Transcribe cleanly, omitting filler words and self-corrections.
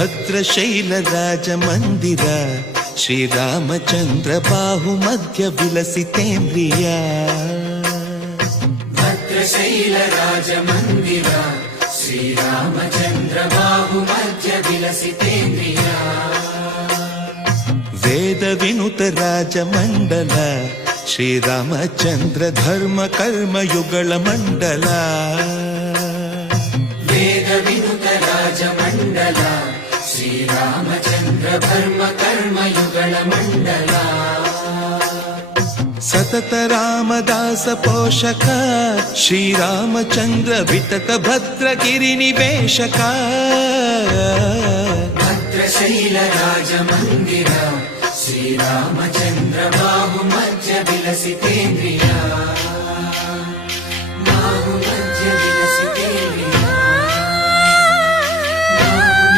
ಭದ್ರಶೈಲ ರಾಜ ಮಂದಿರ ಶ್ರೀರಾಮಚಂದ್ರ ಬಾಹು ಮಧ್ಯ ವಿಲಸಿತೇಂದ್ರಿಯ ಭದ್ರಶೈಲ ರಾಜ ಮಂದಿರ ಶ್ರೀರಾಮಚಂದ್ರ ಬಾಹು ಮಧ್ಯ ವಿಲಸಿತೇಂದ್ರಿಯ ವೇದ ವಿನುತ ರಾಜ ಮಂಡಲ ಶ್ರೀರಾಮಚಂದ್ರ ಧರ್ಮ ಕರ್ಮ ಯುಗಳ ಮಂಡಲ ವೇದ ವಿನುತ ರಾಜ ಮಂಡಲ ಶ್ರೀರಾಮಚಂದ್ರ ಧರ್ಮ ಕರ್ಮ ಯುಗಳ ಮಂಡಲ ಸತತ ರಾಮದಾಸ ಪೋಷಕ ಶ್ರೀರಾಮಚಂದ್ರ ವಿತತ ಭದ್ರಗಿರಿ ನಿವೇಶಕ ಭದ್ರಶೈಲ ರಾಜ ಮಂದಿರ ಶ್ರೀರಾಮಚಂದ್ರ ಬಾಹು ಮಧ್ಯ ವಿಲಸಿತೇಂದ್ರಿಯ